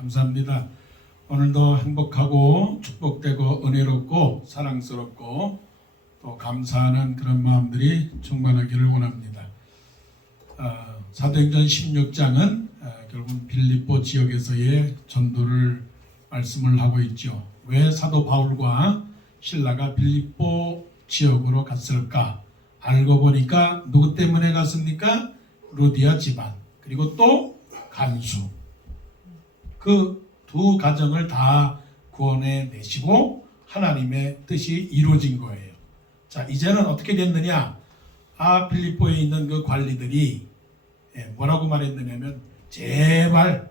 감사합니다. 오늘도 행복하고 축복되고 은혜롭고 사랑스럽고 또 감사하는 그런 마음들이 충만하기를 원합니다. 사도행전 16장은 결국 빌립보 지역에서의 전도를 말씀을 하고 있죠. 왜 사도 바울과 실라가 빌립보 지역으로 갔을까? 알고 보니까 누구 때문에 갔습니까? 루디아 집안 그리고 또 간수 그 두 가정을 다 구원해 내시고 하나님의 뜻이 이루어진 거예요. 자, 이제는 어떻게 됐느냐? 빌립보에 있는 그 관리들이 뭐라고 말했느냐면 제발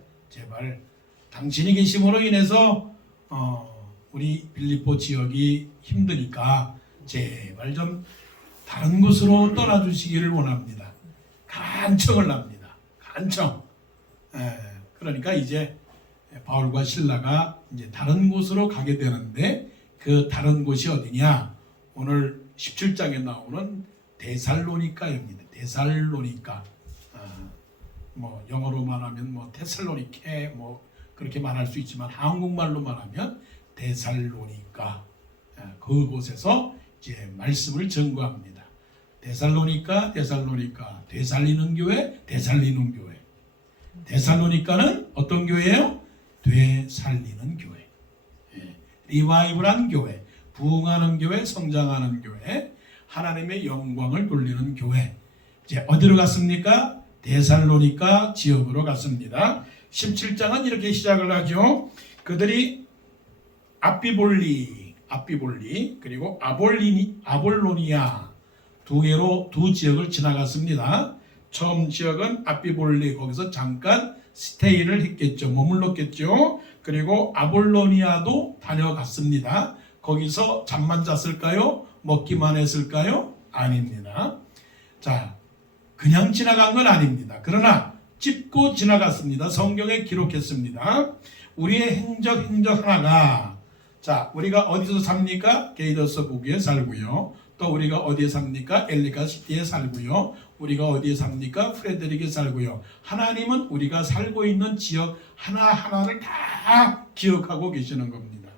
당신이 계심으로 인해서 우리 빌립보 지역이 힘드니까 제발 좀 다른 곳으로 떠나주시기를 원합니다. 간청을 합니다. 간청. 그러니까 이제 바울과 실라가 이제 다른 곳으로 가게 되는데 그 다른 곳이 어디냐? 오늘 17장에 나오는 데살로니카입니다. 데살로니카. 뭐 영어로 말하면 뭐 테살로니케 뭐 그렇게 말할 수 있지만 한국말로 말하면 데살로니카. 그곳에서 이제 말씀을 전거합니다. 데살로니카, 되살리는 교회, 되살리는 교회. 데살로니카는 어떤 교회예요? 되살리는 교회. 리바이벌한 교회, 부흥하는 교회, 성장하는 교회, 하나님의 영광을 돌리는 교회. 이제 어디로 갔습니까? 데살로니카 지역으로 갔습니다. 17장은 이렇게 시작을 하죠. 그들이 아피볼리 그리고 아볼로니아 두 개로 두 지역을 지나갔습니다. 처음 지역은 아피볼리 거기서 잠깐 스테이를 했겠죠. 머물렀겠죠. 그리고 아볼로니아도 다녀갔습니다. 거기서 잠만 잤을까요? 먹기만 했을까요? 아닙니다. 자, 그냥 지나간 건 아닙니다. 그러나 짚고 지나갔습니다. 성경에 기록했습니다. 우리의 행적 하나가 자, 우리가 어디서 삽니까? 게이더스 북에 살고요. 또 우리가 어디에 삽니까? 엘리카 시티에 살고요. 우리가 어디에 삽니까? 프레드릭에 살고요. 하나님은 우리가 살고 있는 지역 하나하나를 다 기억하고 계시는 겁니다.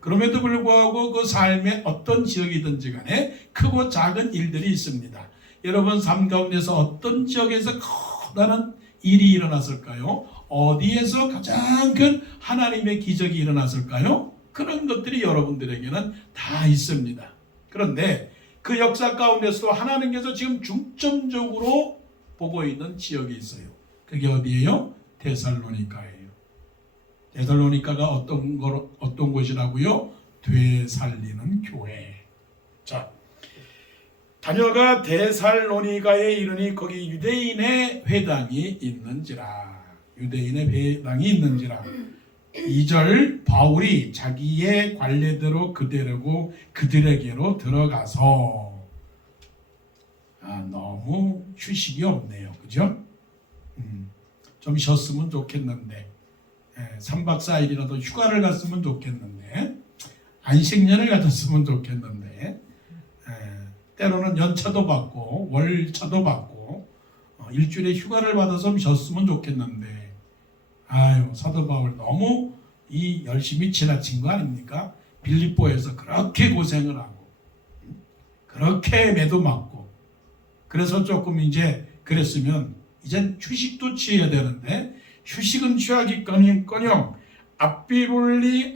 그럼에도 불구하고 그 삶의 어떤 지역이든지 간에 크고 작은 일들이 있습니다. 여러분 삶 가운데서 어떤 지역에서 커다란 일이 일어났을까요? 어디에서 가장 큰 하나님의 기적이 일어났을까요? 그런 것들이 여러분들에게는 다 있습니다. 그런데 그 역사 가운데서도 하나님께서 지금 중점적으로 보고 있는 지역이 있어요. 그게 어디예요? 데살로니카예요. 데살로니카가 어떤 곳이라고요? 되살리는 교회. 자, 다녀가 데살로니카에 이르니 거기 유대인의 회당이 있는지라. 2절 바울이 자기의 관례대로 그들에게로 들어가서 너무 휴식이 없네요. 그죠? 좀 쉬었으면 좋겠는데 3박 4일이라도 휴가를 갔으면 좋겠는데 안식년을 가졌으면 좋겠는데 때로는 연차도 받고 월차도 받고 일주일에 휴가를 받아서 쉬었으면 좋겠는데 사도 바울 너무 열심히 지나친 거 아닙니까? 빌립보에서 그렇게 고생을 하고 그렇게 매도 맞고 그래서 조금 이제 그랬으면 이젠 휴식도 취해야 되는데 휴식은 취하기꺼녕 아피볼리,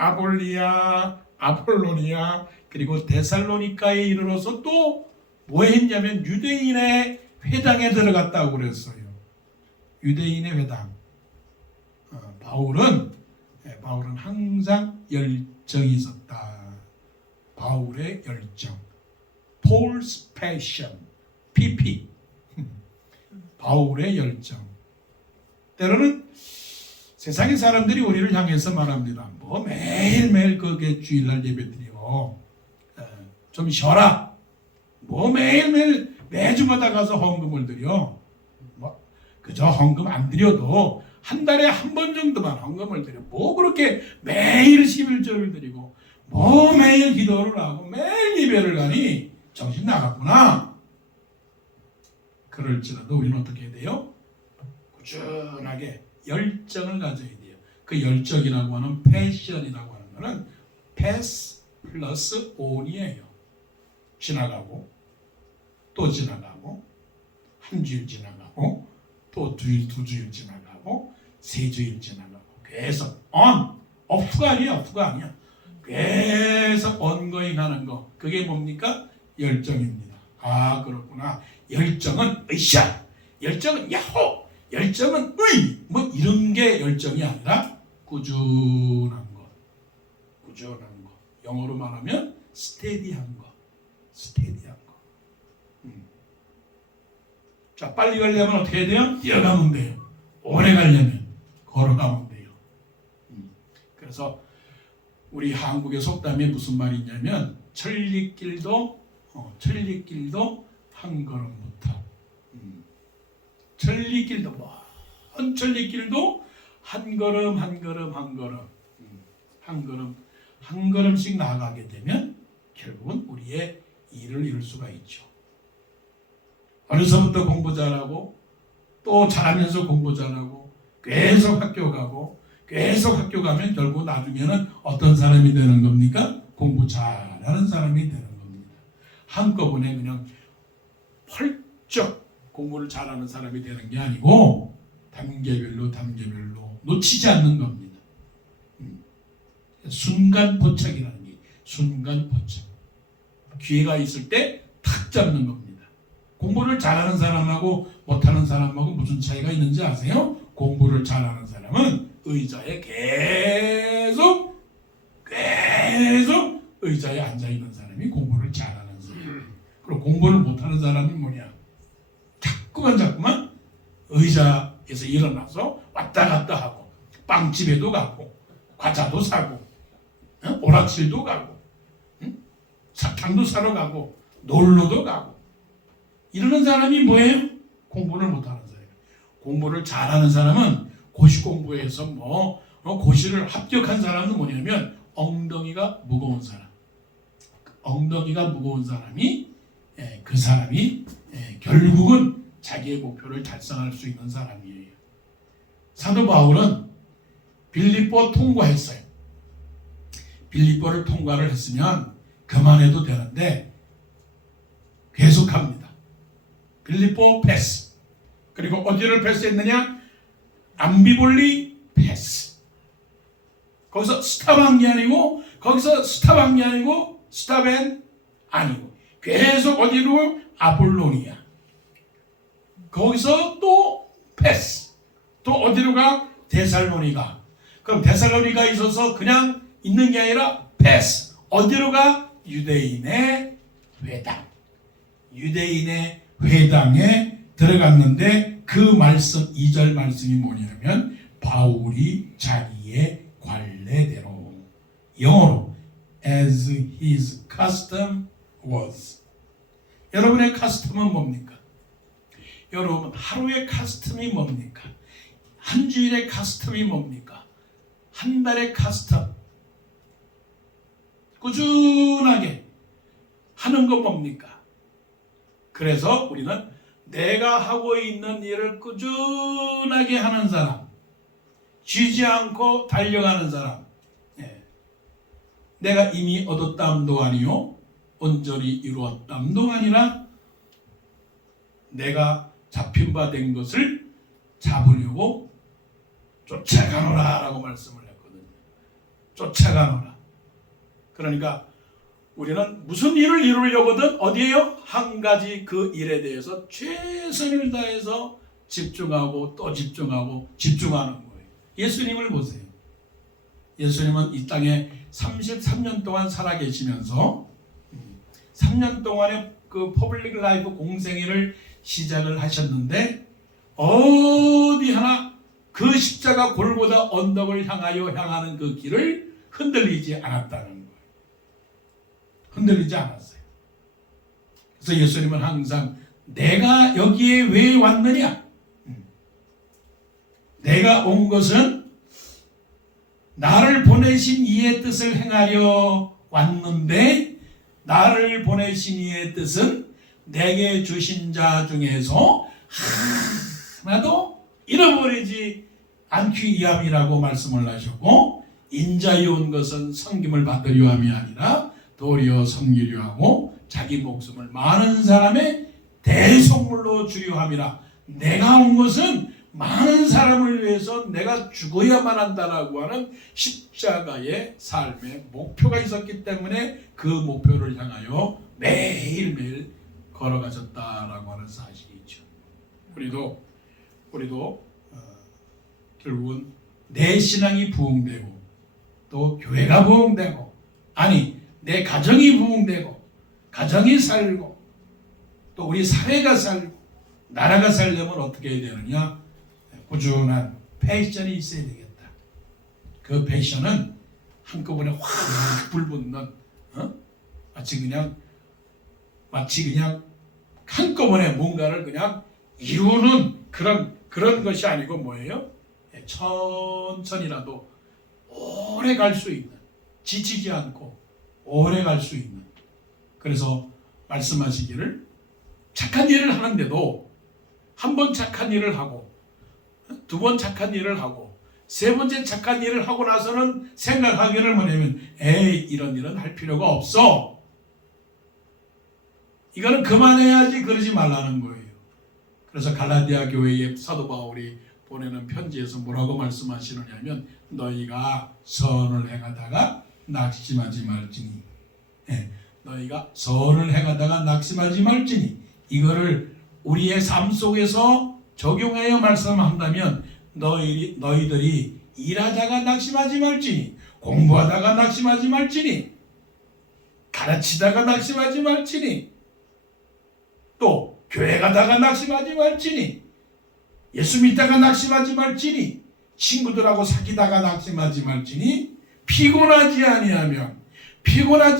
아볼로니아 그리고 데살로니카에 이르러서 또 뭐 했냐면 유대인의 회당에 들어갔다고 그랬어요. 유대인의 회당. 바울은 항상 열정이 있었다. 바울의 열정. Paul's passion. PP. 바울의 열정. 때로는 세상의 사람들이 우리를 향해서 말합니다. 뭐 매일매일 그게 주일날 예배드려. 좀 쉬어라. 뭐 매일매일 매주마다 가서 헌금을 드려. 뭐 그저 헌금 안 드려도 한 달에 한 번 정도만 헌금을 드려. 뭐 그렇게 매일 11조를 드리고 뭐 매일 기도를 하고 매일 예배를 가니 정신 나갔구나. 그럴지라도 우리는 어떻게 해야 돼요? 꾸준하게 열정을 가져야 돼요. 그 열정이라고 하는 패션이라고 하는 거는 pass 플러스 on이에요. 지나가고 또 지나가고 한 주일 지나가고 또 두 주일 지나가고 세 주일 지나가고 계속 on, off가 아니야. off가 아니야. 계속 ongoing 하는 거. 그게 뭡니까? 열정입니다. 아 그렇구나. 열정은 으쌰, 열정은 야호, 열정은 으이 뭐 이런 게 열정이 아니라 꾸준한 것. 꾸준한 것. 영어로 말하면 스테디한 것. 스테디한 것. 자 빨리 가려면 어떻게 해야 돼요? 뛰어가면 돼요. 오래 가려면 걸어가면 돼요. 그래서 우리 한국의 속담에 무슨 말이 있냐면 천리길도 한 걸음부터 천리길도 먼 천리길도 한 걸음 한 걸음씩 나아가게 되면 결국은 우리의 일을 이룰 수가 있죠. 어려서부터 공부 잘하고 또 잘하면서 공부 잘하고 계속 학교 가고 계속 학교 가면 결국 나중에는 어떤 사람이 되는 겁니까? 공부 잘하는 사람이 되는 겁니다. 한꺼번에 그냥 펄쩍 공부를 잘하는 사람이 되는 게 아니고 단계별로 놓치지 않는 겁니다. 순간포착이라는 게 순간포착. 기회가 있을 때 탁 잡는 겁니다. 공부를 잘하는 사람하고 못하는 사람하고 무슨 차이가 있는지 아세요? 공부를 잘하는 사람은 의자에 계속 의자에 앉아있는 사람이 공부를 잘하는 사람. 그리고 공부를 못하는 사람은 뭐냐? 자꾸만 의자에서 일어나서 왔다 갔다 하고 빵집에도 가고 과자도 사고 오락실도 가고 사탕도 사러 가고 놀러도 가고 이러는 사람이 뭐예요? 공부를 못하는 사람이에요. 공부를 잘하는 사람은 고시 공부에서 고시를 합격한 사람은 뭐냐면 엉덩이가 무거운 사람. 엉덩이가 무거운 사람이 그 사람이 결국은 자기의 목표를 달성할 수 있는 사람이에요. 사도 바울은 빌립보 통과했어요. 빌립보를 통과를 했으면 그만해도 되는데 계속합니다. 빌립보 패스. 그리고 어디를 패스했느냐? 암비볼리 패스. 거기서 스탑한 게 아니고 거기서 스탑한 게 아니고 스탑앤 아니고 계속 어디로? 아볼로니아. 거기서 또 패스. 또 어디로 가? 데살로니가. 그럼 데살로니가 있어서 그냥 있는 게 아니라 패스. 어디로 가? 유대인의 회당. 유대인의 회당에 들어갔는데 그 말씀 2절 말씀이 뭐냐면 바울이 자기의 관례대로 영어로 as his custom was. 여러분의 카스텀은 뭡니까? 여러분 하루의 카스텀이 뭡니까? 한 주일의 카스텀이 뭡니까? 한 달의 카스텀. 꾸준하게 하는 건 뭡니까? 그래서 우리는 내가 하고 있는 일을 꾸준하게 하는 사람, 쉬지 않고 달려가는 사람, 내가 이미 얻었담도 아니요 온전히 이루었담도 아니라 내가 잡힌 바 된 것을 잡으려고 쫓아가노라 라고 말씀을 했거든요. 쫓아가노라. 그러니까 우리는 무슨 일을 이루려거든 어디에요? 한 가지 그 일에 대해서 최선을 다해서 집중하고 또 집중하고 집중하는 거예요. 예수님을 보세요. 예수님은 이 땅에 33년 동안 살아계시면서 3년 동안의 그 퍼블릭 라이프 공생애를 시작을 하셨는데 어디 하나 그 십자가 골고다 언덕을 향하는 그 길을 흔들리지 않았다는 거예요. 흔들리지 않았어요. 그래서 예수님은 항상 내가 여기에 왜 왔느냐? 내가 온 것은 나를 보내신 이의 뜻을 행하려 왔는데 나를 보내신 이의 뜻은 내게 주신 자 중에서 하나도 잃어버리지 않기 위함이라고 말씀을 하셨고, 인자에 온 것은 섬김을 받으려 함이 아니라 도리어 섬기려 하고 자기 목숨을 많은 사람의 대속물로 주려 함이라. 내가 온 것은 많은 사람을 위해서 내가 죽어야만 한다라고 하는 십자가의 삶의 목표가 있었기 때문에 그 목표를 향하여 매일매일 걸어가셨다라고 하는 사실이죠. 우리도 결국은 내 신앙이 부흥되고 또 교회가 부흥되고, 아니 내 가정이 부흥되고 가정이 살고 또 우리 사회가 살고 나라가 살려면 어떻게 해야 되느냐? 꾸준한 패션이 있어야 되겠다. 그 패션은 한꺼번에 확 불붙는, 마치 그냥 한꺼번에 뭔가를 그냥 이루는 그런 것이 아니고 뭐예요? 천천히라도 오래 갈 수 있는, 지치지 않고 오래 갈 수 있는. 그래서 말씀하시기를 착한 일을 하는데도 한 번 착한 일을 하고 두 번 착한 일을 하고 세 번째 착한 일을 하고 나서는 생각하기를 뭐냐면 에이 이런 일은 할 필요가 없어. 이거는 그만해야지 그러지 말라는 거예요. 그래서 갈라디아 교회에 사도 바울이 보내는 편지에서 뭐라고 말씀하시느냐면 너희가 선을 행하다가 낙심하지 말지니, 너희가 선을 행하다가 낙심하지 말지니, 이거를 우리의 삶 속에서 적용하여 말씀한다면 너희들이 일하다가 낙심하지 말지니, 공부하다가 낙심하지 말지니, 가르치다가 낙심하지 말지니, 또 교회 가다가 낙심하지 말지니, 예수 믿다가 낙심하지 말지니, 친구들하고 사귀다가 낙심하지 말지니, 피곤하지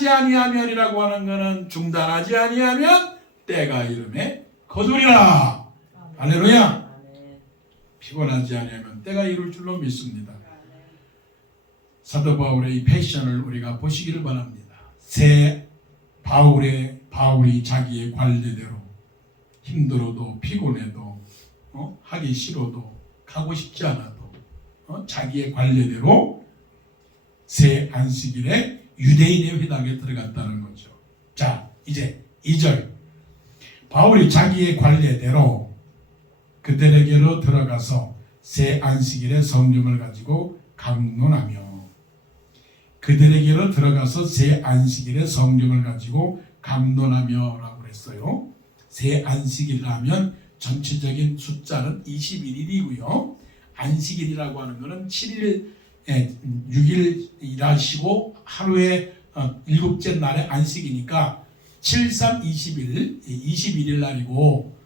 아니하면이라고 하는 것은 중단하지 아니하면 때가 이름에 거두리라. 할렐루야. 피곤하지 아니하면 때가 이룰 줄로 믿습니다. 사도 바울의 이 패션을 우리가 보시기를 바랍니다. 바울이 자기의 관례대로 힘들어도 피곤해도 하기 싫어도 가고 싶지 않아도 자기의 관례대로 새 안식일에 유대인의 회당에 들어갔다는 거죠. 자, 이제 2절. 바울이 자기의 관례대로 그들에게로 들어가서 새 안식일에 성령을 가지고 강론하며, 그들에게로 들어가서 새 안식일에 성령을 가지고 강론하며 라고 했어요. 새 안식일이라 하면 전체적인 숫자는 21일이고요. 안식일이라고 하는 것은 6일 일하시고 하루에 7째 날에 안식이니까 7, 3, 21일 날이고,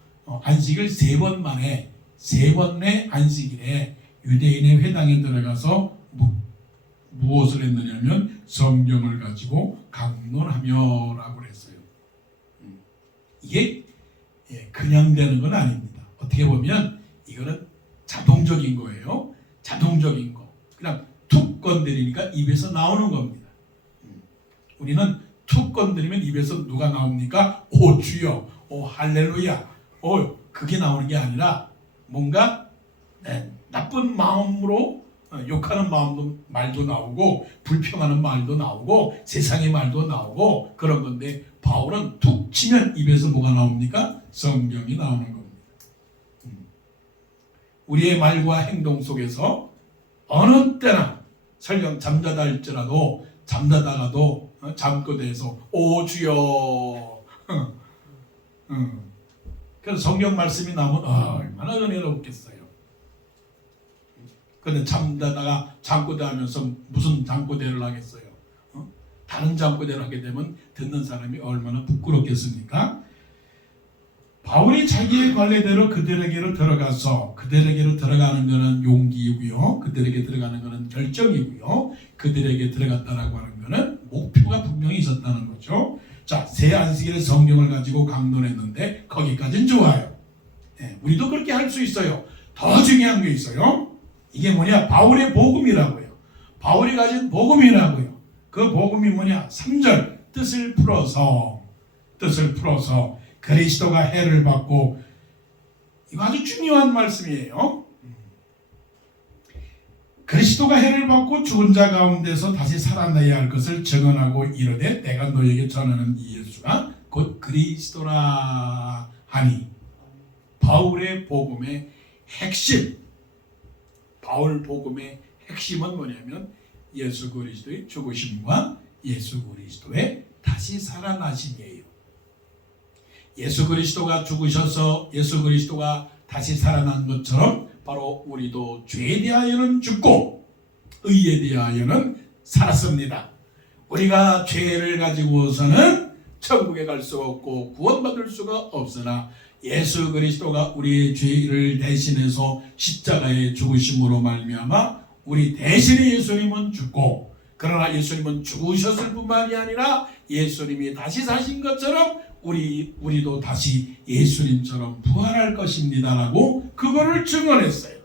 안식일 3번 만에 3번의 안식일에 유대인의 회당에 들어가서 무엇을 했느냐면 성경을 가지고 강론하며 라고 했어요. 이게 그냥 되는 건 아닙니다. 어떻게 보면 이거는 자동적인 거예요. 자동적인 거. 그냥 툭 건드리니까 입에서 나오는 겁니다. 우리는 툭 건드리면 입에서 누가 나옵니까? 오 주여, 오 할렐루야, 오 그게 나오는 게 아니라 뭔가 나쁜 마음으로 욕하는 말도 나오고 불평하는 말도 나오고 세상의 말도 나오고 그런 건데, 바울은 툭 치면 입에서 뭐가 나옵니까? 성경이 나오는 겁니다. 우리의 말과 행동 속에서 어느 때나 설령 잠자다 할지라도 잠자다가도 잠꼬대에서 오 주여 그래서 성경 말씀이 나오면 얼마나 은혜롭겠어요. 그런데 잠자다가 잠꼬대하면서 무슨 잠꼬대를 하겠어요? 다른 잠꼬대를 하게 되면 듣는 사람이 얼마나 부끄럽겠습니까? 바울이 자기의 관례대로 그들에게로 들어가서, 그들에게로 들어가는 것은 용기이고요, 그들에게 들어가는 것은 결정이고요, 그들에게 들어갔다라고 하는 것은 목표가 분명히 있었다는 거죠. 자, 새 안식일에 성경을 가지고 강론했는데 거기까지는 좋아요. 우리도 그렇게 할 수 있어요. 더 중요한 게 있어요. 이게 뭐냐? 바울의 복음이라고요. 바울이 가진 복음이라고요. 그 복음이 뭐냐? 3절 뜻을 풀어서 그리스도가 해를 받고, 이거 아주 중요한 말씀이에요. 그리스도가 해를 받고 죽은 자 가운데서 다시 살아나야 할 것을 증언하고 이르되 내가 너에게 전하는 이 예수가 곧 그리스도라 하니 바울의 복음의 핵심, 바울 복음의 핵심은 뭐냐면 예수 그리스도의 죽으심과 예수 그리스도의 다시 살아나심이에요. 예수 그리스도가 죽으셔서 예수 그리스도가 다시 살아난 것처럼 바로 우리도 죄에 대하여는 죽고 의에 대하여는 살았습니다. 우리가 죄를 가지고서는 천국에 갈 수 없고 구원받을 수가 없으나 예수 그리스도가 우리의 죄를 대신해서 십자가에 죽으심으로 말미암아 우리 대신에 예수님은 죽고, 그러나 예수님은 죽으셨을 뿐만이 아니라 예수님이 다시 사신 것처럼 우리도 다시 예수님처럼 부활할 것입니다라고 그거를 증언했어요.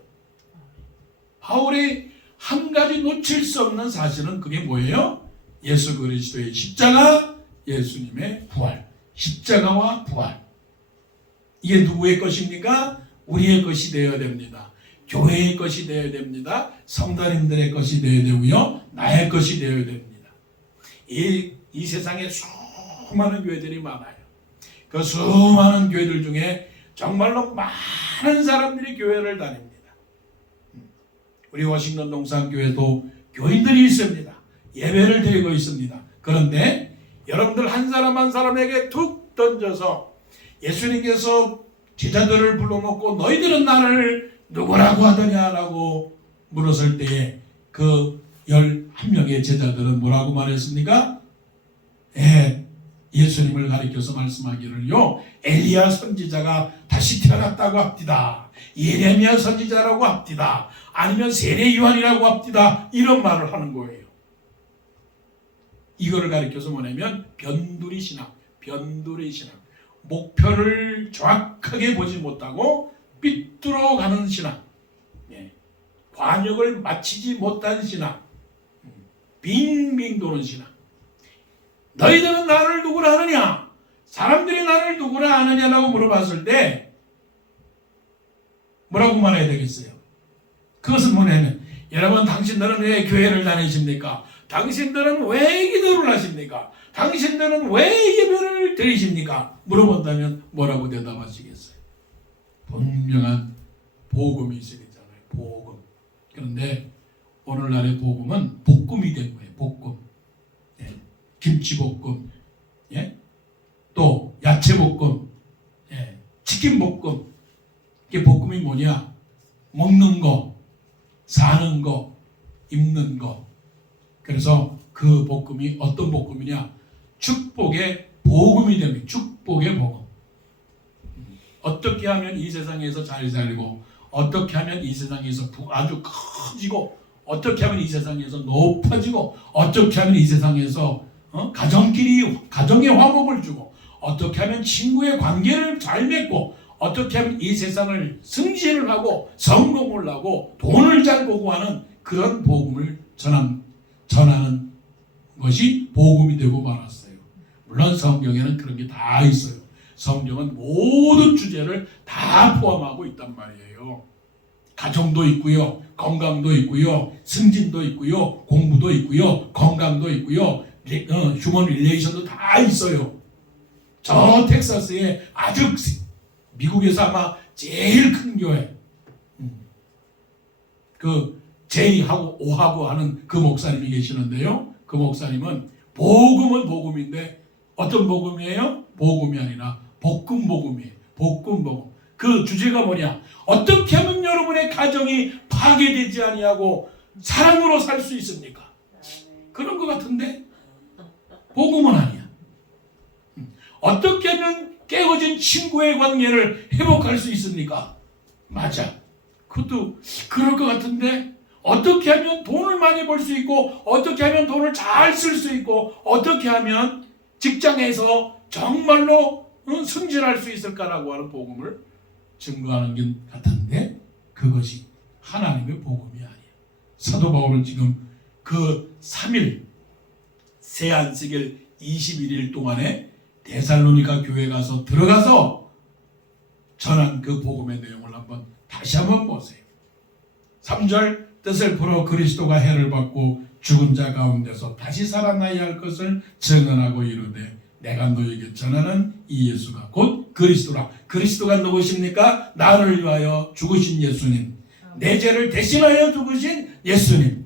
바울이 한 가지 놓칠 수 없는 사실은 그게 뭐예요? 예수 그리스도의 십자가, 예수님의 부활. 십자가와 부활. 이게 누구의 것입니까? 우리의 것이 되어야 됩니다. 교회의 것이 되어야 됩니다. 성도님들의 것이 되어야 되고요. 나의 것이 되어야 됩니다. 이 세상에 수많은 교회들이 많아요. 그 수많은 교회들 중에 정말로 많은 사람들이 교회를 다닙니다. 우리 워싱턴 동산교회도 교인들이 있습니다. 예배를 드리고 있습니다. 그런데 여러분들 한 사람 한 사람에게 툭 던져서 예수님께서 제자들을 불러놓고 너희들은 나를 누구라고 하더냐라고 물었을 때에 그 11명의 제자들은 뭐라고 말했습니까? 예수님을 가리켜서 말씀하기를요, 엘리야 선지자가 다시 태어났다고 합디다. 예레미야 선지자라고 합디다. 아니면 세례 요한이라고 합디다. 이런 말을 하는 거예요. 이거를 가리켜서 뭐냐면 변두리 신앙, 변두리 신앙. 목표를 정확하게 보지 못하고 삐뚤어가는 신앙, 관역을 마치지 못한 신앙, 빙빙 도는 신앙. 너희들은 나를 누구라 하느냐? 사람들이 나를 누구라 하느냐라고 물어봤을 때 뭐라고 말해야 되겠어요? 그것은 뭐냐면, 여러분 당신들은 왜 교회를 다니십니까? 당신들은 왜 기도를 하십니까? 당신들은 왜 예배를 드리십니까? 물어본다면 뭐라고 대답하시겠어요? 분명한 복음이 있어야 되잖아요. 복음. 그런데 오늘날의 복음은 볶음이 된 거예요. 볶음. 김치볶음, 또 야채볶음, 치킨볶음. 이게 볶음이 뭐냐? 먹는 거, 사는 거, 입는 거. 그래서 그 볶음이 어떤 볶음이냐? 축복의 복음이 됩니다. 축복의 복음. 어떻게 하면 이 세상에서 잘 살고, 어떻게 하면 이 세상에서 아주 커지고, 어떻게 하면 이 세상에서 높아지고, 어떻게 하면 이 세상에서 가정의 화목을 주고, 어떻게 하면 친구의 관계를 잘 맺고, 어떻게 하면 이 세상을 승진을 하고 성공을 하고 돈을 잘 보고 하는 그런 복음을 전하는 것이 복음이 되고 말았어요. 물론 성경에는 그런 게 다 있어요. 성경은 모든 주제를 다 포함하고 있단 말이에요. 가정도 있고요, 건강도 있고요, 승진도 있고요, 공부도 있고요, 건강도 있고요, 휴먼 릴레이션도 다 있어요. 저 텍사스에 아주 미국에서 아마 제일 큰 교회, 그 J하고 O하고 하는 그 목사님이 계시는데요. 그 목사님은 복음은 복음인데 어떤 복음이에요? 복음이 아니라 볶음 복음이에요. 볶음 복음. 그 주제가 뭐냐? 어떻게 하면 여러분의 가정이 파괴되지 아니하고 사랑으로 살 수 있습니까? 그런 것 같은데 복음은 아니야. 어떻게 하면 깨어진 친구의 관계를 회복할 수 있습니까? 맞아. 그것도 그럴 것 같은데 어떻게 하면 돈을 많이 벌 수 있고, 어떻게 하면 돈을 잘 쓸 수 있고, 어떻게 하면 직장에서 정말로 승진할 수 있을까라고 하는 복음을 증거하는 게 같은데 그것이 하나님의 복음이 아니에요. 사도 바울은 지금 그 3일 새 안식일 21일 동안에 데살로니가 교회 가서 들어가서 전한 그 복음의 내용을 다시 한번 보세요. 3절 뜻을 풀어 그리스도가 해를 받고 죽은 자 가운데서 다시 살아나야 할 것을 증언하고 이르되 내가 너에게 전하는 이 예수가 곧 그리스도라. 그리스도가 누구십니까? 나를 위하여 죽으신 예수님, 내 죄를 대신하여 죽으신 예수님.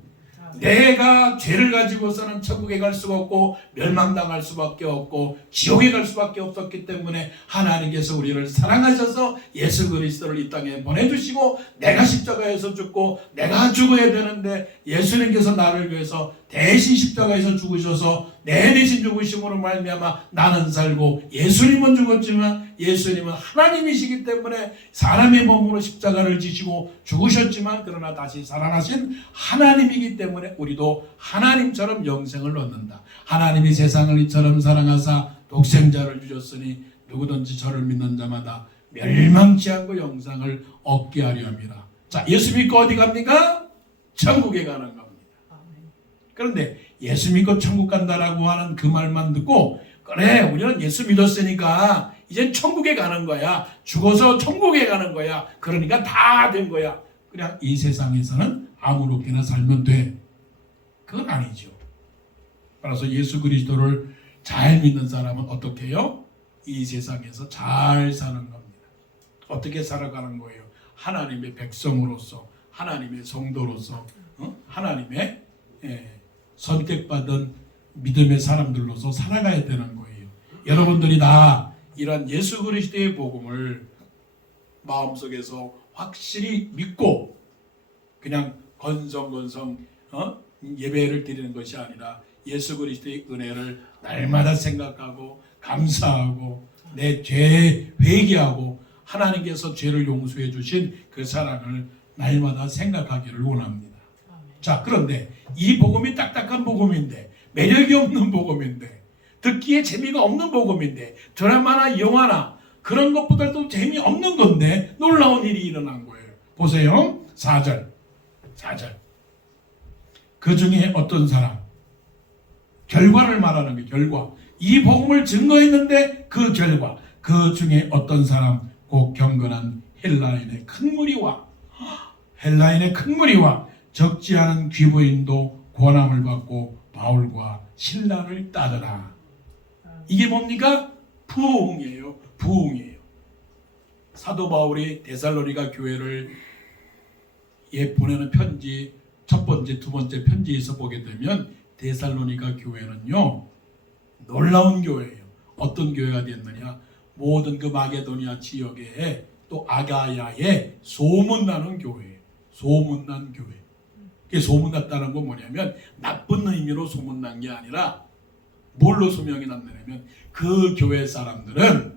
내가 죄를 가지고서는 천국에 갈 수가 없고 멸망당할 수밖에 없고 지옥에 갈 수밖에 없었기 때문에 하나님께서 우리를 사랑하셔서 예수 그리스도를 이 땅에 보내주시고 내가 십자가에서 죽고 내가 죽어야 되는데 예수님께서 나를 위해서 대신 십자가에서 죽으셔서 내 대신 죽으심으로 말미암아 나는 살고 예수님은 죽었지만 예수님은 하나님이시기 때문에 사람의 몸으로 십자가를 지시고 죽으셨지만 그러나 다시 살아나신 하나님이기 때문에 우리도 하나님처럼 영생을 얻는다. 하나님이 세상을 이처럼 사랑하사 독생자를 주셨으니 누구든지 저를 믿는 자마다 멸망치 않고 영생을 얻게 하려 함이라. 자, 예수 믿고 어디 갑니까? 천국에 가는 겁니다. 그런데 예수 믿고 천국 간다라고 하는 그 말만 듣고 그래 우리는 예수 믿었으니까 이젠 천국에 가는 거야. 죽어서 천국에 가는 거야. 그러니까 다 된 거야. 그냥 이 세상에서는 아무렇게나 살면 돼. 그건 아니죠. 따라서 예수 그리스도를 잘 믿는 사람은 어떻게 해요? 이 세상에서 잘 사는 겁니다. 어떻게 살아가는 거예요? 하나님의 백성으로서, 하나님의 성도로서, 하나님의 선택받은 믿음의 사람들로서 살아가야 되는 거예요. 여러분들이 다 이런 예수 그리스도의 복음을 마음속에서 확실히 믿고 그냥 건성건성 예배를 드리는 것이 아니라 예수 그리스도의 은혜를 날마다 생각하고 감사하고 내 죄 회개하고 하나님께서 죄를 용서해 주신 그 사랑을 날마다 생각하기를 원합니다. 자, 그런데 이 복음이 딱딱한 복음인데 매력이 없는 복음인데 듣기에 재미가 없는 복음인데 드라마나 영화나 그런 것보다도 재미없는 건데 놀라운 일이 일어난 거예요. 보세요. 4절 그 중에 어떤 사람 결과를 말하는 거예요. 결과. 이 복음을 증거했는데 그 결과 그 중에 어떤 사람 곧 경건한 헬라인의 큰 무리와 적지 않은 귀부인도 권함을 받고 바울과 신라를 따르라. 이게 뭡니까? 부흥이에요. 사도 바울이 데살로니가 교회를 보내는 편지 첫 번째, 두 번째 편지에서 보게 되면 데살로니가 교회는요 놀라운 교회예요. 어떤 교회가 됐느냐? 모든 그 마게도니아 지역에 또 아가야에 소문나는 교회예요. 소문난 교회. 그게 소문났다는 건 뭐냐면 나쁜 의미로 소문난 게 아니라 뭘로 소명이 났냐면 그 교회 사람들은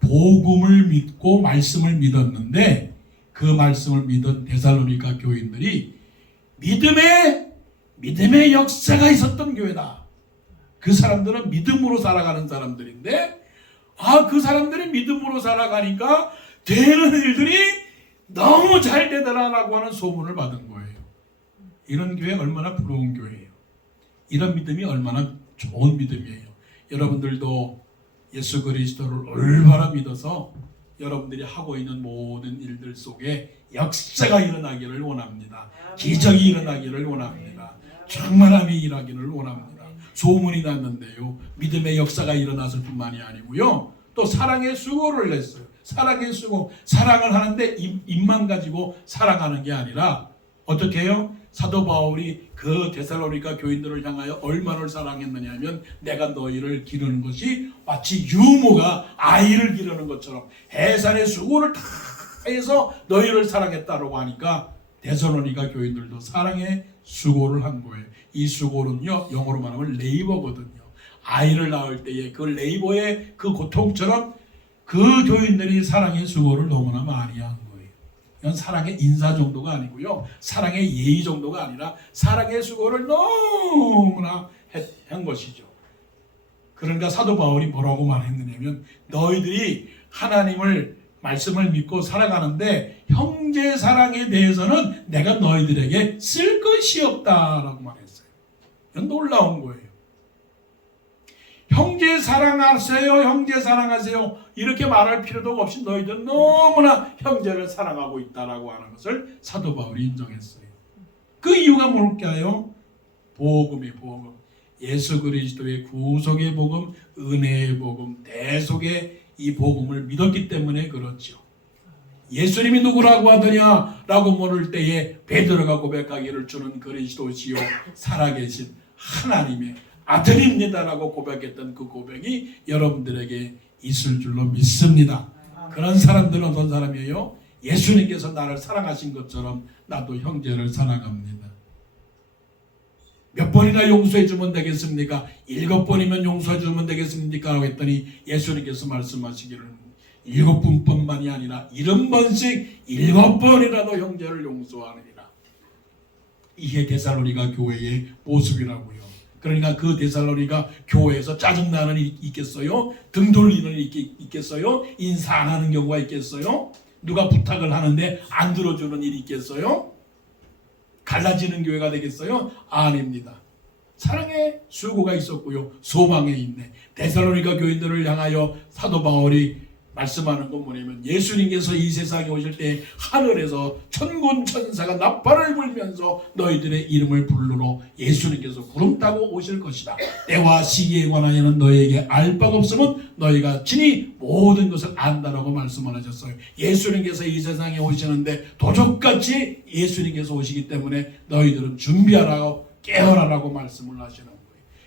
복음을 믿고 말씀을 믿었는데 그 말씀을 믿은 데살로니가 교인들이 믿음의 역사가 있었던 교회다. 그 사람들은 믿음으로 살아가는 사람들인데 그 사람들이 믿음으로 살아가니까 되는 일들이 너무 잘 되더라라고 하는 소문을 받은 거예요. 이런 교회 얼마나 부러운 교회예요. 이런 믿음이 얼마나 좋은 믿음이에요. 여러분들도 예수 그리스도를 올바로 믿어서 여러분들이 하고 있는 모든 일들 속에 역사가 일어나기를 원합니다. 기적이 일어나기를 원합니다. 충만함이 일어나기를 원합니다. 소문이 났는데요. 믿음의 역사가 일어났을 뿐만이 아니고요. 또 사랑의 수고를 냈어요. 사랑의 수고. 사랑을 하는데 입만 가지고 사랑하는 게 아니라 어떻게 해요? 사도 바울이 그 데살로니가 교인들을 향하여 얼마나 사랑했느냐 하면 내가 너희를 기르는 것이 마치 유모가 아이를 기르는 것처럼 해산의 수고를 다 해서 너희를 사랑했다라고 하니까 데살로니가 교인들도 사랑의 수고를 한 거예요. 이 수고는요 영어로 말하면 레이버거든요. 아이를 낳을 때의 그 레이버의 그 고통처럼 그 교인들이 사랑의 수고를 너무나 많이 한 거예요. 이건 사랑의 인사 정도가 아니고요. 사랑의 예의 정도가 아니라 사랑의 수고를 너무나 한 것이죠. 그러니까 사도 바울이 뭐라고 말했느냐면 너희들이 하나님을 말씀을 믿고 살아가는데 형제 사랑에 대해서는 내가 너희들에게 쓸 것이 없다라고 말했어요. 이건 놀라운 거예요. 형제 사랑하세요, 형제 사랑하세요 이렇게 말할 필요도 없이 너희들 너무나 형제를 사랑하고 있다라고 하는 것을 사도 바울이 인정했어요. 그 이유가 뭘까요? 복음이 복음. 예수 그리스도의 구속의 복음, 은혜의 복음, 대속의 이 복음을 믿었기 때문에 그렇죠. 예수님이 누구라고 하더냐라고 물을 때에 베드로가 고백하기를 주는 그리스도시요 살아계신 하나님의 아들입니다라고 고백했던 그 고백이 여러분들에게 있을 줄로 믿습니다. 그런 사람들은 어떤 사람이에요? 예수님께서 나를 사랑하신 것처럼 나도 형제를 사랑합니다. 몇 번이나 용서해 주면 되겠습니까? 7번이면 용서해 주면 되겠습니까? 라고 했더니 예수님께서 말씀하시기를 7번뿐만이 아니라 70번씩 7번이라도 형제를 용서하느니라. 이게 데살로니가 교회의 모습이라고요. 그러니까 그 데살로니가 교회에서 짜증나는 일이 있겠어요? 등 돌리는 일이 있겠어요? 인사 안 하는 경우가 있겠어요? 누가 부탁을 하는데 안 들어주는 일이 있겠어요? 갈라지는 교회가 되겠어요? 아닙니다. 사랑의 수고가 있었고요. 소망에 있네. 데살로니가 교인들을 향하여 사도 바울이 말씀하는 건 뭐냐면 예수님께서 이 세상에 오실 때 하늘에서 천군 천사가 나팔을 불면서 너희들의 이름을 부르러 예수님께서 구름 타고 오실 것이다. 때와 시기에 관하여는 너희에게 알 바가 없으면 너희가 친히 모든 것을 안다라고 말씀을 하셨어요. 예수님께서 이 세상에 오시는데 도적같이 예수님께서 오시기 때문에 너희들은 준비하라고 깨어나라고 말씀을 하시는 거예요.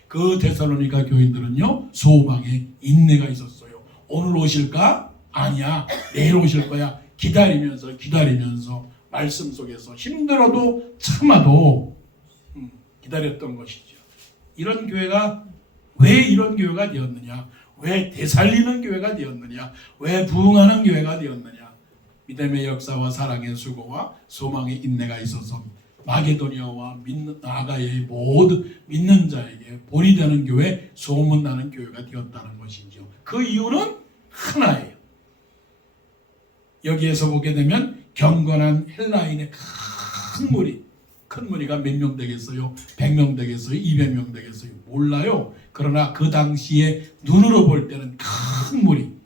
그 데살로니가 교인들은요 소망에 인내가 있었어요. 오늘 오실까? 아니야. 내일 오실 거야. 기다리면서 말씀 속에서 힘들어도 참아도 기다렸던 것이죠. 이런 교회가 왜 이런 교회가 되었느냐? 왜 되살리는 교회가 되었느냐? 왜 부흥하는 교회가 되었느냐? 믿음의 역사와 사랑의 수고와 소망의 인내가 있어서 마게도니아와 아가야의 모든 믿는 자에게 본이 되는 교회, 소문나는 교회가 되었다는 것이죠. 그 이유는 하나예요. 여기에서 보게 되면 경건한 헬라인의 큰 무리가 몇 명 되겠어요? 100명 되겠어요? 200명 되겠어요? 몰라요. 그러나 그 당시에 눈으로 볼 때는 큰 무리,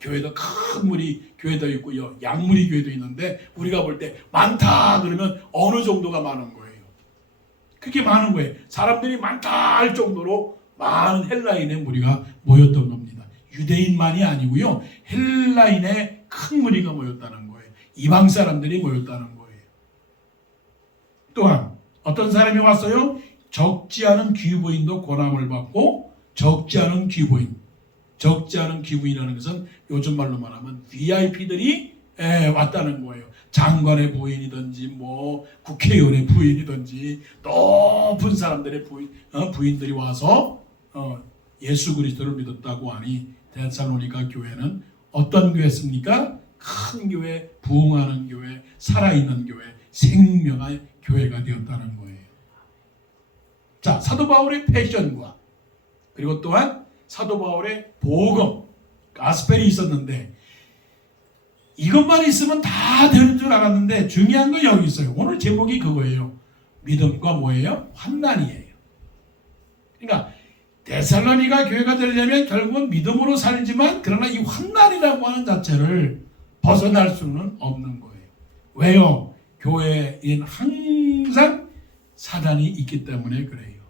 교회도 큰 무리 교회도 있고요. 양무리 교회도 있는데 우리가 볼 때 많다 그러면 어느 정도가 많은 거예요? 그게 많은 거예요. 사람들이 많다 할 정도로 많은 헬라인의 무리가 모였던 겁니다. 유대인만이 아니고요. 헬라인의 큰 무리가 모였다는 거예요. 이방 사람들이 모였다는 거예요. 또한 어떤 사람이 왔어요? 적지 않은 귀부인도 권함을 받고 적지 않은 귀부인이라는 것은 요즘 말로 말하면 VIP들이 왔다는 거예요. 장관의 부인이든지 뭐 국회의원의 부인이든지 높은 사람들의 부인들이 와서 예수 그리스도를 믿었다고 하니 데살로니가 교회는 어떤 교회였습니까? 큰 교회, 부흥하는 교회, 살아있는 교회, 생명의 교회가 되었다는 거예요. 자, 사도 바울의 패션과 그리고 또한 사도 바울의 복음, 가스펠이 있었는데 이것만 있으면 다 되는 줄 알았는데 중요한 건 여기 있어요. 오늘 제목이 그거예요. 믿음과 뭐예요? 환난이에요. 그러니까 데살로니가 교회가 되려면 결국은 믿음으로 살지만 그러나 이 환난이라고 하는 자체를 벗어날 수는 없는 거예요. 왜요? 교회엔 항상 사단이 있기 때문에 그래요.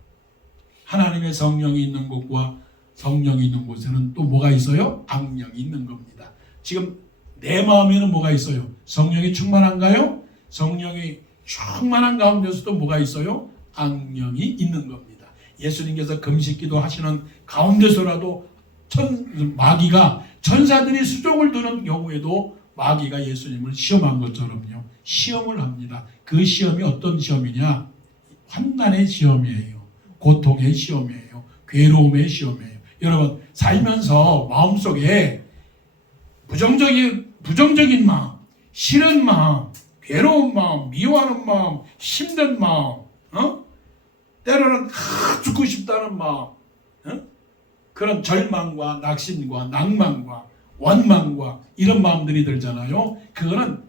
하나님의 성령이 있는 곳과 성령이 있는 곳에는 또 뭐가 있어요? 악령이 있는 겁니다. 지금 내 마음에는 뭐가 있어요? 성령이 충만한가요? 성령이 충만한 가운데서도 뭐가 있어요? 악령이 있는 겁니다. 예수님께서 금식기도 하시는 가운데서라도 마귀가 천사들이 수종을 두는 경우에도 마귀가 예수님을 시험한 것처럼요. 시험을 합니다. 그 시험이 어떤 시험이냐? 환난의 시험이에요. 고통의 시험이에요. 괴로움의 시험이에요. 여러분 살면서 마음속에 부정적인 마음, 싫은 마음, 괴로운 마음, 미워하는 마음, 힘든 마음, 때로는 죽고 싶다는 마음, 그런 절망과 낙심과 낭만과 원망과 이런 마음들이 들잖아요. 그거는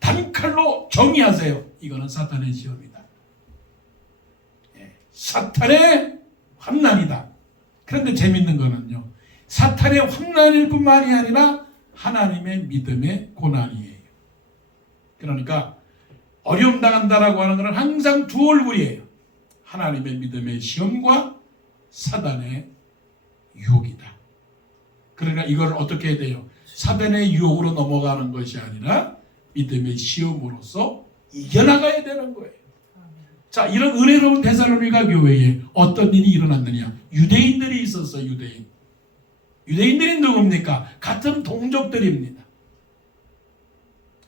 단칼로 정의하세요. 이거는 사탄의 시험이다. 사탄의 환난이다. 그런데 재밌는 거는요, 사탄의 환난일 뿐만이 아니라 하나님의 믿음의 고난이에요. 그러니까 어려움 당한다라고 하는 것은 항상 두 얼굴이에요. 하나님의 믿음의 시험과 사단의 유혹이다. 그러니까 이걸 어떻게 해야 돼요? 사단의 유혹으로 넘어가는 것이 아니라 믿음의 시험으로서 이겨나가야 되는 거예요. 자, 이런 은혜로운 데살로니가 교회에 어떤 일이 일어났느냐? 유대인들이 있었어요. 유대인들이 누굽니까? 같은 동족들입니다.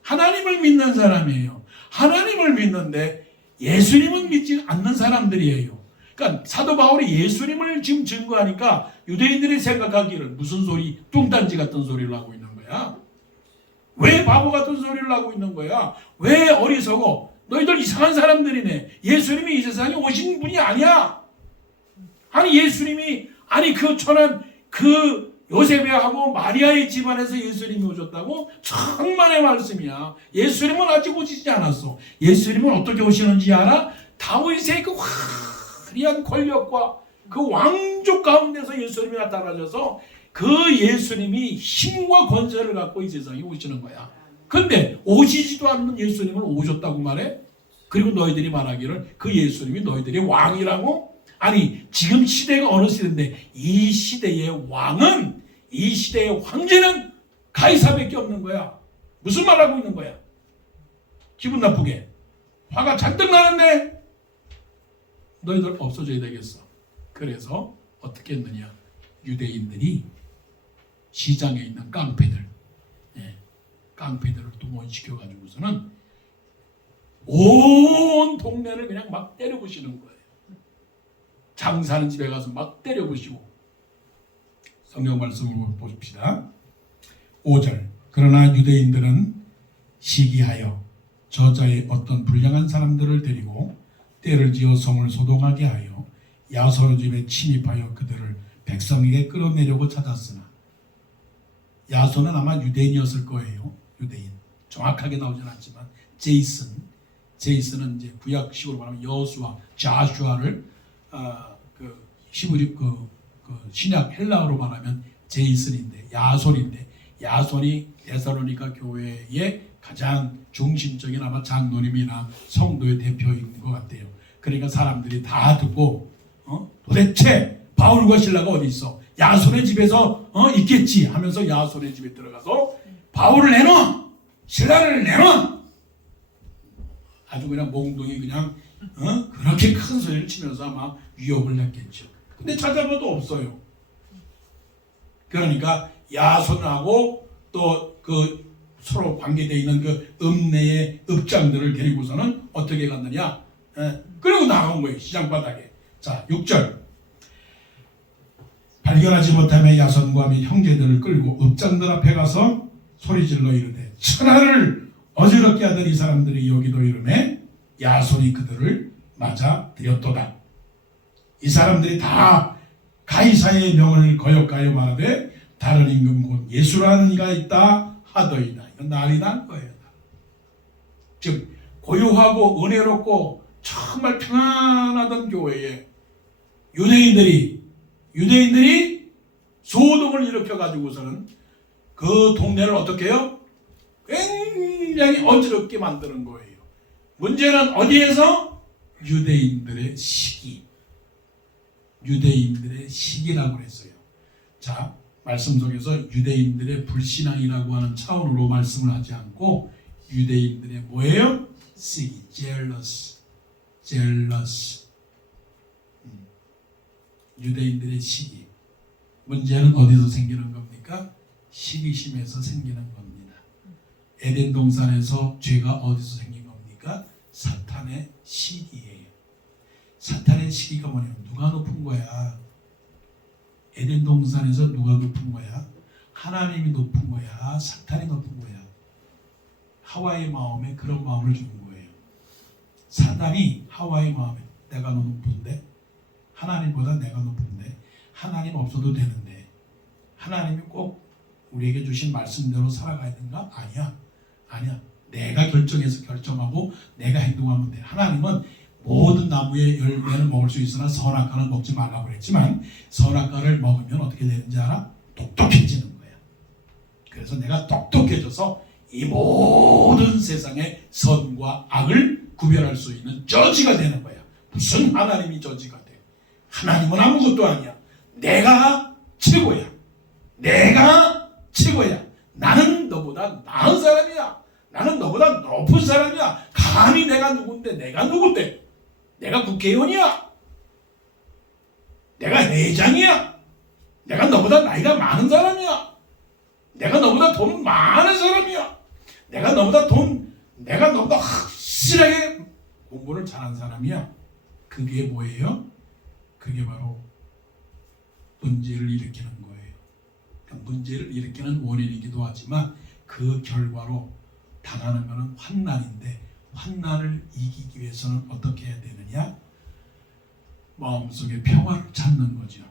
하나님을 믿는 사람이에요. 하나님을 믿는데 예수님은 믿지 않는 사람들이에요. 그러니까 사도 바울이 예수님을 지금 증거하니까 유대인들이 생각하기를 무슨 소리, 뚱딴지 같은 소리를 하고 있는 거야. 왜 바보 같은 소리를 하고 있는 거야? 왜 어리석어? 너희들 이상한 사람들이네. 예수님이 이 세상에 오신 분이 아니야. 아니 예수님이 아니 그 천한 그 요셉하고 마리아의 집안에서 예수님이 오셨다고? 천만의 말씀이야. 예수님은 아직 오시지 않았어. 예수님은 어떻게 오시는지 알아? 다윗의 그 화려한 권력과 그 왕족 가운데서 예수님이 나타나셔서 그 예수님이 힘과 권세를 갖고 이 세상에 오시는 거야. 근데 오시지도 않는 예수님을 오셨다고 말해? 그리고 너희들이 말하기를 그 예수님이 너희들의 왕이라고? 아니 지금 시대가 어느 시대인데 이 시대의 왕은, 이 시대의 황제는 가이사밖에 없는 거야. 무슨 말하고 있는 거야? 기분 나쁘게 화가 잔뜩 나는데 너희들 없어져야 되겠어. 그래서 어떻게 했느냐? 유대인들이 시장에 있는 깡패들, 깡패들을 동원시켜가지고서는 온 동네를 그냥 막 때려부시는 거예요. 장사하는 집에 가서 막 때려부시고. 성경 말씀을 보십시다. 5절. 그러나 유대인들은 시기하여 저자의 어떤 불량한 사람들을 데리고 때를 지어 성을 소동하게 하여 야손의 집에 침입하여 그들을 백성에게 끌어내려고 찾았으나, 야손은 아마 유대인이었을 거예요. 유대인. 정확하게 나오진 않지만 제이슨은 이제 구약식으로 말하면 여수와 자슈아를 그 히브리 그 신약 헬라어로 말하면 제이슨인데 야손인데, 야손이 데살로니가 교회의 가장 중심적인 아마 장로님이나 성도의 대표인 것 같아요. 그러니까 사람들이 다 듣고 도대체 바울과 실라가 어디 있어? 야손의 집에서 있겠지 하면서 야손의 집에 들어가서 바울을 내놔, 실라를 내놔. 아주 그냥 몽둥이 그냥 그렇게 큰 소리를 치면서 아마 위협을 했겠죠. 근데 찾아봐도 없어요. 그러니까 야손하고 또 그 서로 관계되어 있는 그 읍내의 읍장들을 데리고서는 어떻게 갔느냐? 그리고 나간 거예요. 시장 바닥에. 자, 6절. 발견하지 못하며 야손과 및 형제들을 끌고 읍장들 앞에 가서 소리질러 이르되 천하를 어지럽게 하던 이 사람들이 여기도 이르매 야손이 그들을 맞아 들였도다. 이 사람들이 다 가이사의 명을 거역하여 말하되 다른 임금 곧 예수라는 이가 있다 하더이다. 이건 난리 난 거예요. 즉 고요하고 은혜롭고 정말 평안하던 교회에 유대인들이 소동을 일으켜 가지고서는 그 동네를 어떻게 해요? 굉장히 어지럽게 만드는 거예요. 문제는 어디에서? 유대인들의 시기라고 했어요. 자, 말씀 속에서 유대인들의 불신앙이라고 하는 차원으로 말씀을 하지 않고 유대인들의 뭐예요? 시기, jealous. 유대인들의 시기. 문제는 어디서 생기는 겁니까? 시기심에서 생기는 겁니다. 에덴 동산에서 죄가 어디서 생긴 겁니까? 사탄의 시기예요. 사탄의 시기가 뭐냐면 누가 높은 거야? 에덴 동산에서 누가 높은 거야? 하나님이 높은 거야? 사탄이 높은 거야? 하와의 마음에 그런 마음을 주는 거예요. 사탄이 하와의 마음에 내가 너 높은데? 하나님보다 내가 높은데? 하나님 없어도 되는데? 하나님이 꼭 우리에게 주신 말씀대로 살아가야 되는가? 아니야. 내가 결정해서 결정하고 내가 행동하면 돼. 하나님은 모든 나무의 열매는 먹을 수 있으나 선악과는 먹지 말라고 그랬지만 선악과를 먹으면 어떻게 되는지 알아? 똑똑해지는 거야. 그래서 내가 똑똑해져서 이 모든 세상의 선과 악을 구별할 수 있는 저지가 되는 거야. 무슨 하나님이 저지가 돼? 하나님은 아무것도 아니야. 내가 최고야. 내가 최고야. 나는 너보다 나은 사람이야. 나는 너보다 높은 사람이야. 감히 내가 누군데? 내가 누군데? 내가 국회의원이야. 내가 회장이야. 내가 너보다 나이가 많은 사람이야. 내가 너보다 돈 많은 사람이야. 내가 너보다 확실하게 공부를 잘한 사람이야. 그게 뭐예요? 그게 바로 문제를 일으키는 거예요. 그러니까 문제를 일으키는 원인이기도 하지만 그 결과로 당하는 것은 환난인데 환난을 이기기 위해서는 어떻게 해야 되느냐? 마음속에 평화를 찾는 거죠.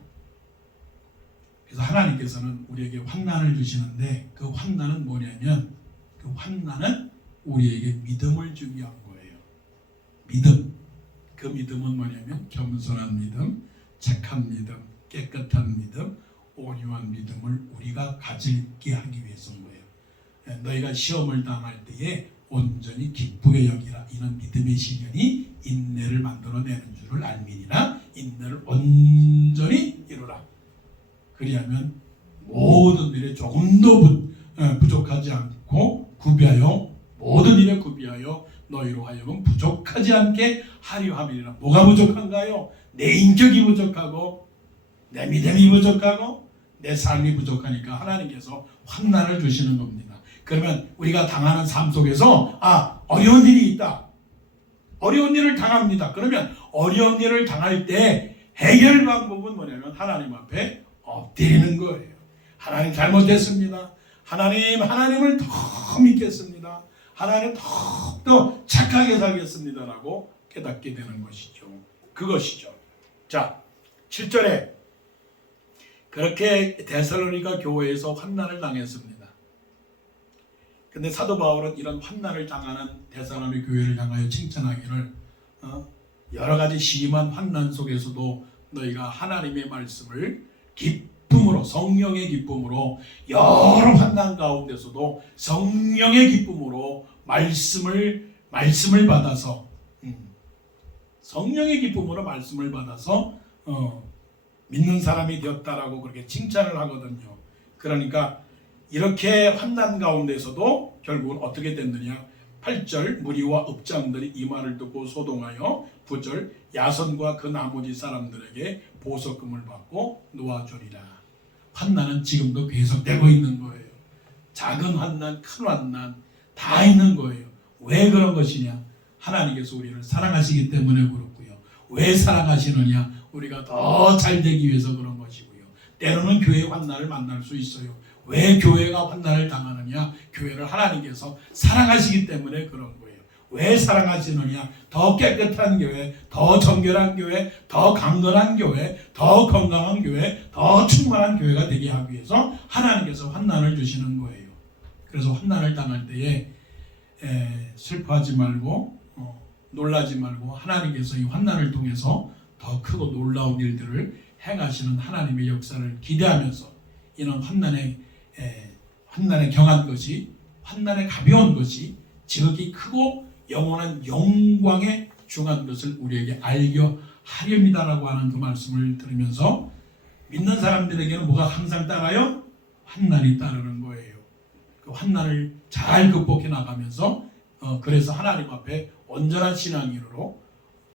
그래서 하나님께서는 우리에게 환난을 주시는데 그 환난은 뭐냐면 그 환난은 우리에게 믿음을 주기 위한 거예요. 믿음. 그 믿음은 뭐냐면 겸손한 믿음, 착한 믿음, 깨끗한 믿음, 온유한 믿음을 우리가 가지게 하기 위해서인 거예요. 너희가 시험을 당할 때에 온전히 기쁘게 여기라. 이는 믿음의 시련이 인내를 만들어내는 줄을 알미니라. 인내를 온전히 이루라. 그리하면 모든 일에 조금도 부족하지 않고 구비하여 모든 일에 구비하여 너희로 하여금 부족하지 않게 하려 함이라. 뭐가 부족한가요? 내 인격이 부족하고 내 믿음이 부족하고 내 삶이 부족하니까 하나님께서 환난을 주시는 겁니다. 그러면 우리가 당하는 삶 속에서 어려운 일이 있다. 어려운 일을 당합니다. 그러면 어려운 일을 당할 때 해결 방법은 뭐냐면 하나님 앞에 엎드리는 거예요. 하나님 잘못했습니다. 하나님을 더 믿겠습니다. 하나님 더욱더 착하게 살겠습니다라고 깨닫게 되는 것이죠. 그것이죠. 자, 7절에 그렇게 데살로니가 교회에서 환난을 당했습니다. 근데 사도 바울은 이런 환난을 당하는 데살로니 교회를 향하여 칭찬하기를 여러 가지 심한 환난 속에서도 너희가 하나님의 말씀을 기쁨으로 성령의 기쁨으로 여러 환난 가운데서도 성령의 기쁨으로 말씀을 받아서 성령의 기쁨으로 말씀을 받아서 믿는 사람이 되었다라고 그렇게 칭찬을 하거든요. 그러니까 이렇게 환난 가운데서도 결국은 어떻게 됐느냐? 8절 무리와 업장들이 이 말을 듣고 소동하여 9절 야손과 그 나머지 사람들에게 보석금을 받고 놓아주리라. 환난은 지금도 계속되고 있는 거예요. 작은 환난, 큰 환난 다 있는 거예요. 왜 그런 것이냐? 하나님께서 우리를 사랑하시기 때문에 그렇고요. 왜 사랑하시느냐? 우리가 더 잘 되기 위해서 그런 것이고요. 때로는 교회 환난을 만날 수 있어요. 왜 교회가 환난을 당하느냐? 교회를 하나님께서 사랑하시기 때문에 그런 거예요. 왜 사랑하시느냐? 더 깨끗한 교회, 더 정결한 교회, 더 강건한 교회, 더 건강한 교회, 더 충만한 교회가 되게 하기 위해서 하나님께서 환난을 주시는 거예요. 그래서 환난을 당할 때에 슬퍼하지 말고 놀라지 말고 하나님께서 이 환난을 통해서 더 크고 놀라운 일들을 행하시는 하나님의 역사를 기대하면서 이는 환난에 경한 것이 환난에 가벼운 것이 지극히 크고 영원한 영광에 중한 것을 우리에게 알게 하렵니다라고 하는 그 말씀을 들으면서 믿는 사람들에게는 뭐가 항상 따라요? 환난이 따르는 거예요. 그 환난을 잘 극복해 나가면서 그래서 하나님 앞에 온전한 신앙인으로